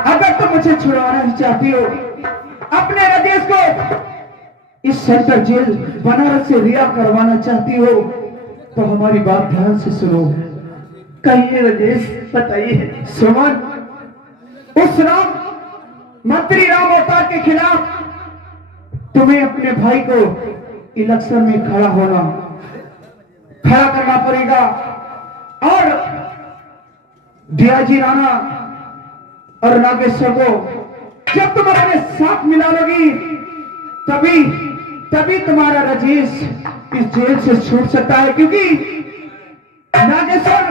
अगर तुम मुझे छुड़वाना ही चाहती हो, अपने राजेश को इस सेंट्रल जेल बनारस से रिहा करवाना चाहती हो, तो हमारी बात ध्यान से सुनो। कहिए राजेश, बताइए। सुमन, उस मंत्री राम अवतार के खिलाफ तुम्हें अपने भाई को इलेक्शन में खड़ा करना पड़ेगा और डीआईजी राणा और नागेश्वर को जब तुम अपने साथ मिला लोगी, तभी तुम्हारा राजेश इस जेल से छूट सकता है, क्योंकि नागेश्वर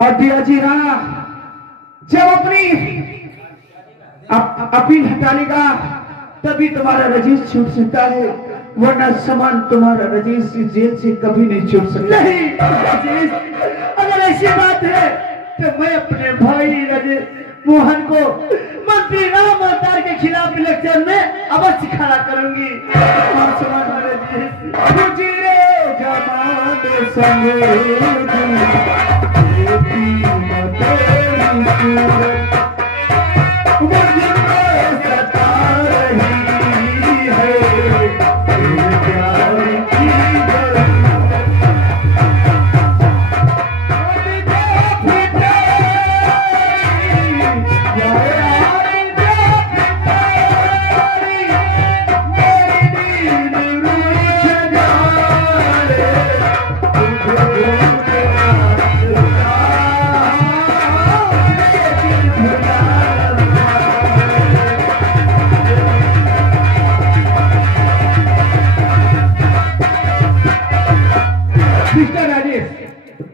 और डीआईजी राणा जब अपनी अपील हटा लेगा, तभी तुम्हारा राजेश छूट सकता है, वरना समान तुम्हारा राजेश इस जेल से कभी नहीं छूट सकता। नहीं राजेश, अगर ऐसी बात है तो मैं अपने भाई राजेश मोहन को मंत्री राम अवतार के खिलाफ इलेक्शन में अवश्य खड़ा करूंगी।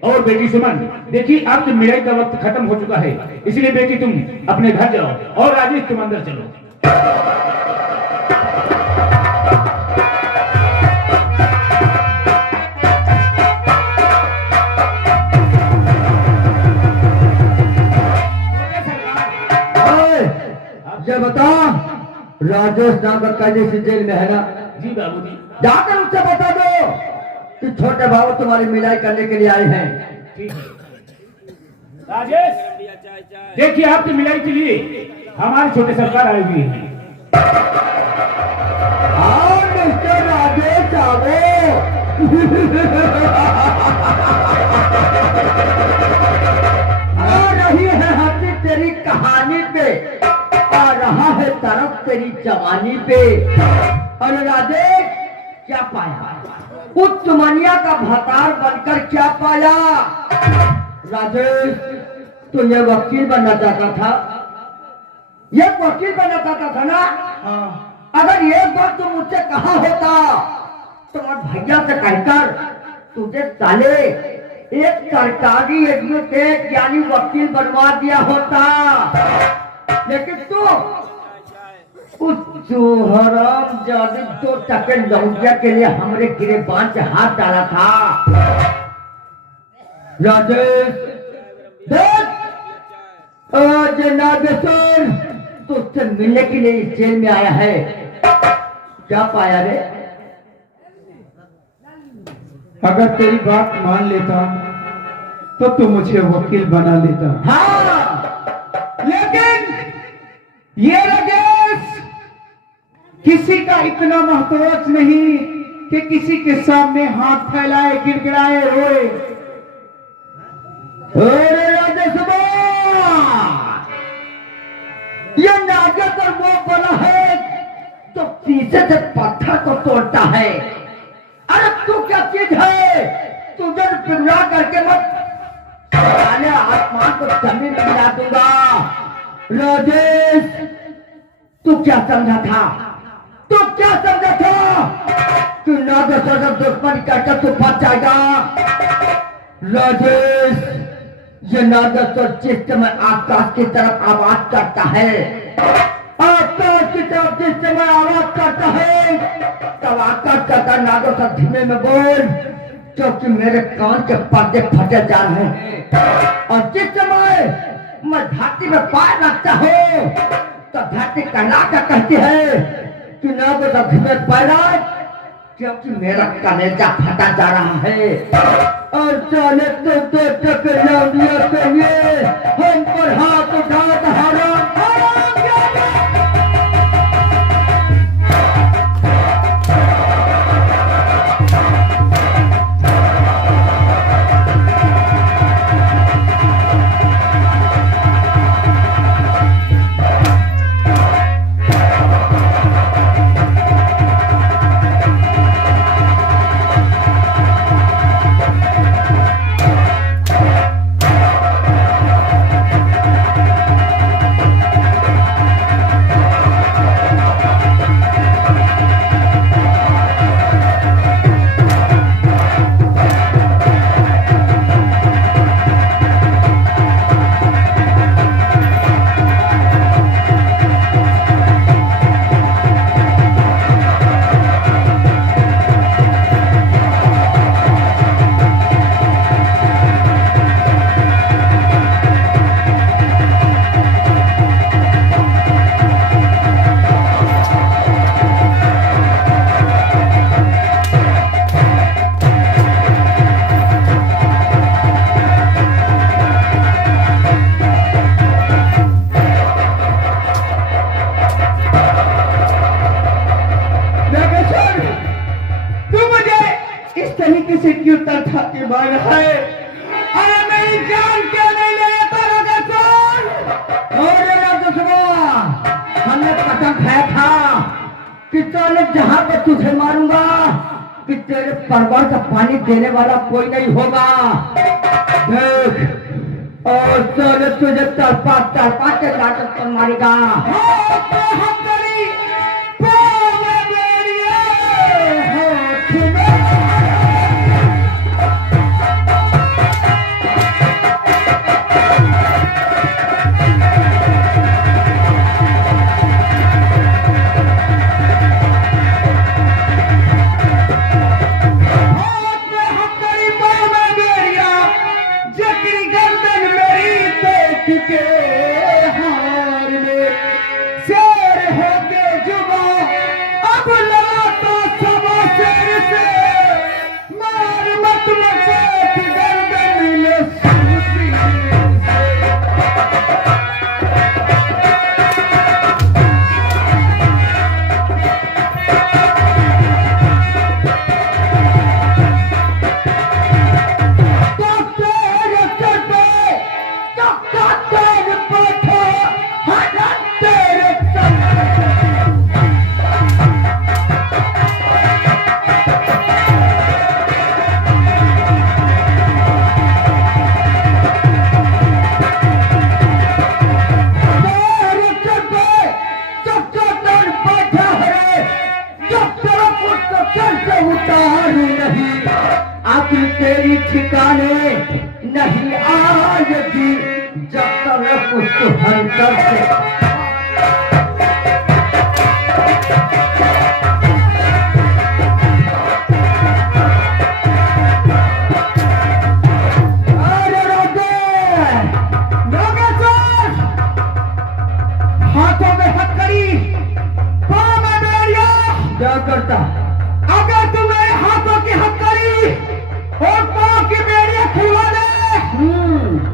और बेटी सुमन, देखिए अब तो मिलाई का वक्त खत्म हो चुका है, इसलिए बेटी तुम अपने घर जाओ और राजेश तुम अंदर चलो। जब बता, राजेश नाम का कैदी से जेल में है ना? जी बाबूजी। जाकर उससे बता दो कि छोटे बाबू तुम्हारी मिलाई करने के लिए आए हैं। ठीक है राजेश, देखिए आपकी मिलाई के लिए हमारे छोटे सरकार आई हुई है। आओ मिस्टर राजेश, आओ। आ रही है हंसी तेरी कहानी पे, आ रहा है तरफ तेरी जवानी पे। अरे राजेश, क्या पाया? उच्च मनिया का भतार बनकर क्या पाया? राजेश, तो ये वकील बनना चाहता था, ये वकील बनना चाहता था ना? हाँ। अगर एक बार तुम मुझसे कहा होता तो मैं भैया से कहकर तुझे साले एक सरकारी एडवोकेट यानी वकील बनवा दिया होता, लेकिन तू उस हराम जाने 2 टके लौंडिया के लिए हमरे गिरेबान से हाथ डाला था। राजेश देख, आज नागेश्वर तुझसे मिलने के लिए इस जेल में आया है। क्या पाया रे? अगर तेरी बात मान लेता तो तू मुझे वकील बना लेता। हाँ, लेकिन ये राजेश किसी का इतना महताज नहीं कि किसी के सामने हाथ फैलाए, गिड़गिड़ाए, रोए। अरे राजेश ये नागेश्वर वो बना है तो शीशे से पत्थर को तोड़ता है। अरे तू क्या चीज है? तुझे पिघला करके मत साले आसमान को जमीन में मिला दूंगा। राजेश तू क्या समझा था? तू क्या समझा था कि नागेश्वर से दुश्मनी करके तू बच जाएगा? राजेश ये नागेश्वर जिस समय आकाश की तरफ आवाज करता है, आकाश की तरफ जिस समय आवाज करता है, तब आकाश करता नागेश्वर धीमे में बोल, क्योंकि मेरे कान के पर्दे फटे जा रहे हैं। और जिस समय मैं धरती में पैर रखता हूँ तो धरती कहला कर कहती है कि नागेश्वर धीमे पैर रख, क्योंकि मेरा कलेजा फटा जा रहा है। और चले तो 2 टके लौंडिया के लिए हम पर हाथ उठा हराम से क्यों तरथा के मार है? अरे मेरी जान क्यों नहीं ले लेता राजेश्वर? अरे राजेश्वर, हमने कसम खाया था कि चले जहां पर तुझे मारूंगा कि तेरे परवार का पानी देने वाला कोई नहीं होगा। देख, और चले तुझे तड़पा तड़पा के राजेश्वर मारेगा। के हार में शेर होके अंतर से। अरे राजे, नागेश्वर, हाथों में हथकड़ी, पाँव में बेड़िया। क्या करता? अगर तू मेरे हाथों की हथकड़ी और पाँव की बेड़िया खुलवा दे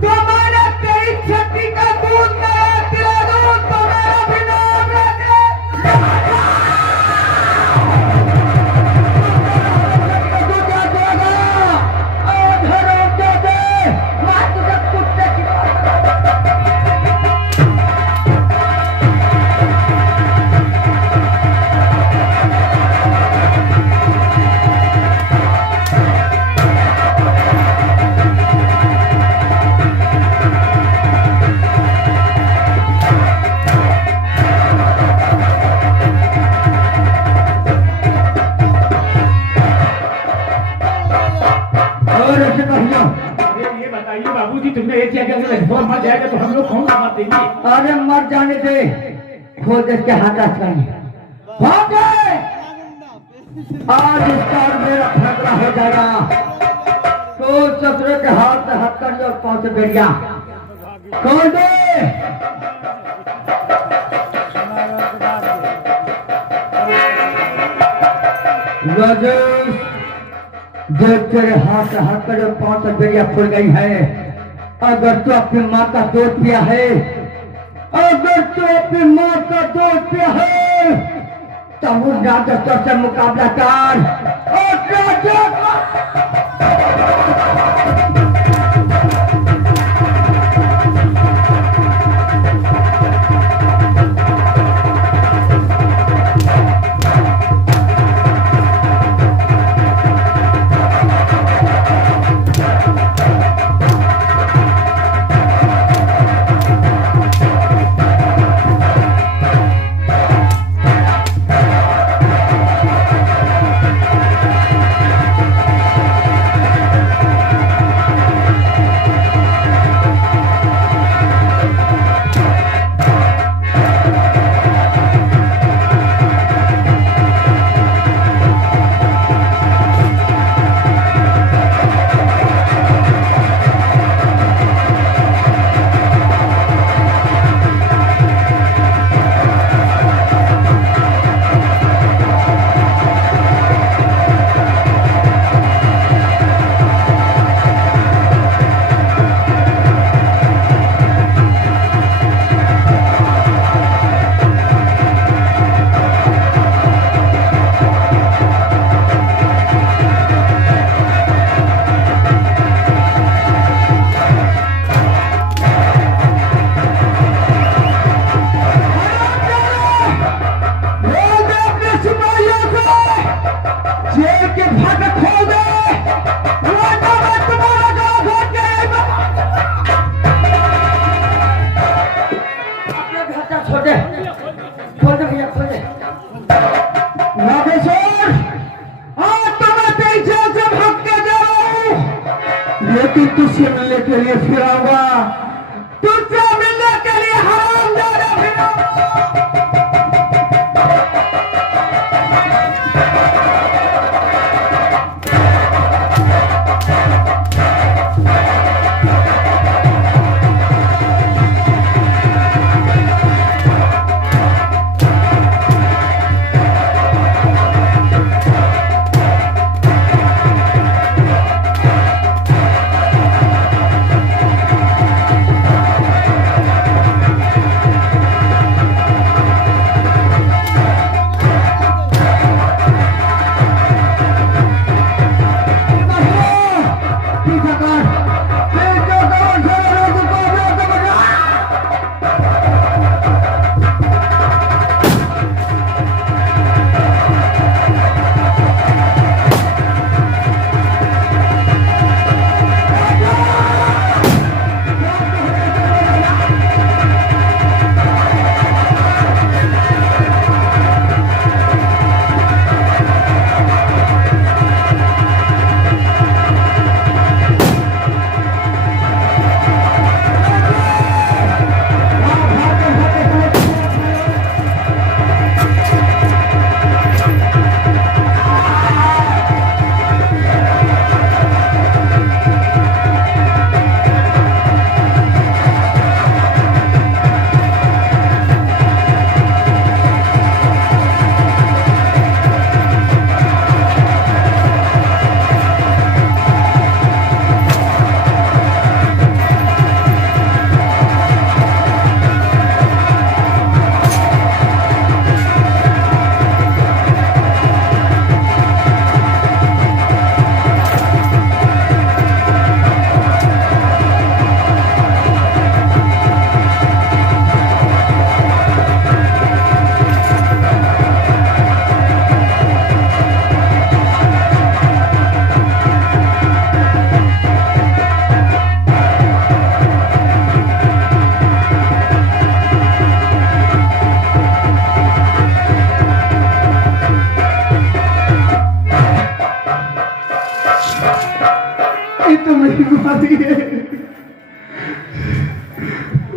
तो मैंने तेरी छठी का दूध में पिला दूं तो मेरा भी नाम रखे। तू क्या करेगा? अधरों के दे, मैं तुझे कुत्ते की और ऐसे कहियो। अरे ये बताइए बाबूजी, तुमने ये किया कि अगर लखनऊ मर जाएगा तो हम लोग कौन सा मत देंगे? अरे मर जाने दे, खोद के हाथ आसमानी भागे। आज इसका और मेरा फैसला हो जाएगा। तो ससुरे के हाथ से हथकड़ी और पाँव से बेड़िया खोल दे। राजेश, देख तेरे हाथ से हथकड़ी और पाँव से बेड़िया खुल गई है। अगर तू अपनी माँ का दूध पिया है, अगर तू अपनी माँ का दूध पिया है तो उस राजस्व से मुकाबला कर और राजा लेकिन तुझसे मिलने के लिए फिर आऊंगा, तुझसे मिलने के लिए हरामजादा फिर आऊंगा।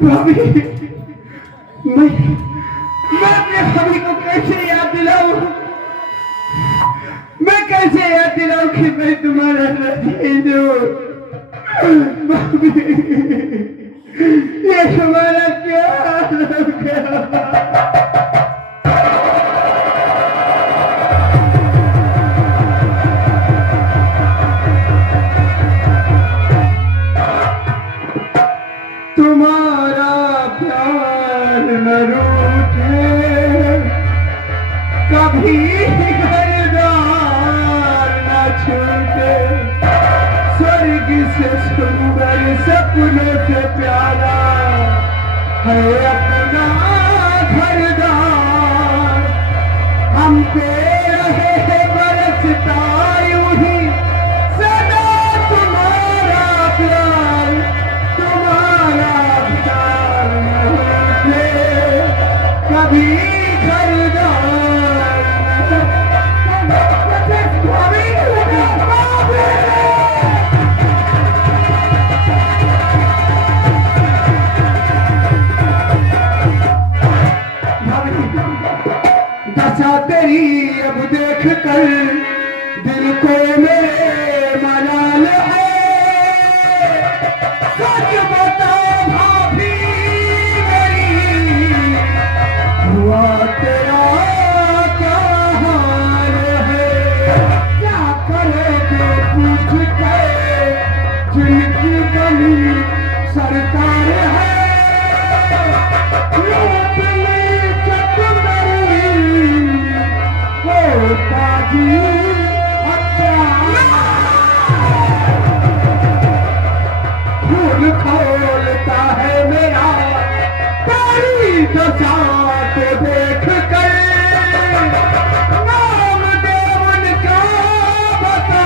भाभी, मैं अपने भाभी को कैसे याद दिलाऊं? मैं कैसे याद दिलाऊं कि मैं तुम्हारा रजीज हूँ? भाभी, ये तुम्हारा क्या हो गया? तुम्हारा प्यार न रूठे, कभी घरदार न छूटे, स्वर्ग से सुंदर सपनों से प्यारा है अपना घरदार। हम पे रहे बरसता यूं ही सदा तुम्हारा प्यार, तुम्हारा प्यार न रूठे, कभी घरदार दशा तेरी अब देख कर दिल को मेरे मलाल है। सच बता भाभी मेरी, हुआ तेरा क्या हाल है? क्या करोगे पूछ के जिनकी गली सरकार है? फूल खोलता है मेरा तेरी दशा को देख कर, नाम देवन का बता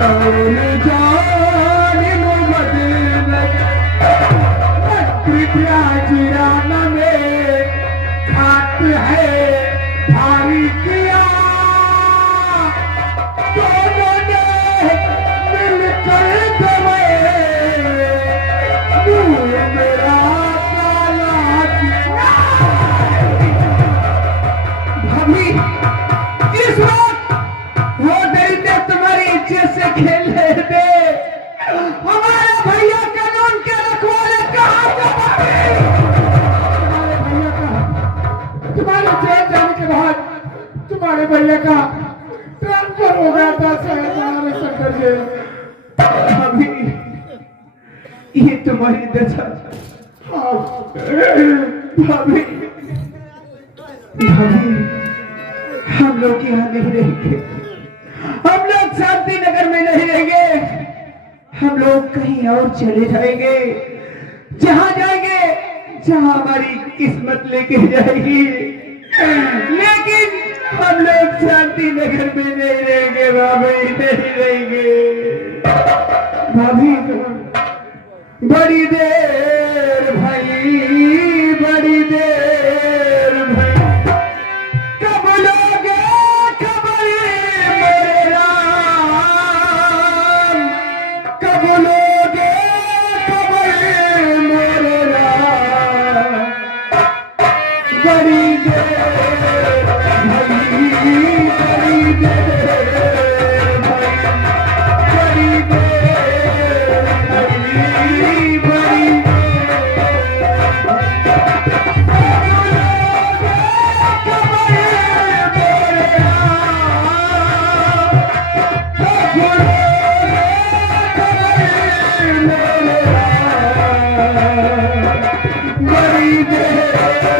कौन जाने मोहम्मद कृपया जिराना में घाट है भारी किया, दोनों ने मिलकर दबाए मुंह मेरा काला किया। भाभी, इस वक्त वो दिल ने तुम्हारी इज्जत से खेल रहे थे। हमारे भैया कानून के रखवाले कहाँ थे भाभी? तुम्हारे जेल जाने के बाद तुम्हारे भैया का ट्रांसफर हो गया था शहर सेंटर जेल। भाभी, ये तुम्हारी दशा। हाँ भाभी, भाभी, हम लोग यहाँ नहीं रहेंगे, हम लोग शांति नगर में नहीं रहेंगे, हम लोग कहीं और चले जाएंगे। जहाँ जाएंगे जहाँ हमारी किस्मत लेके जाएगी, लेकिन हम लोग शांति नगर में नहीं रहेंगे भाभी, नहीं रहेंगे। भाभी, बड़ी देर भाई, बड़ी देर भाई, कब लोगे खबर मेरे राम, कब लोगे खबर मेरे राम, बड़ी देर भाई, बड़ी देर भाई, बड़ी देर भाई, बड़ी बड़ी देर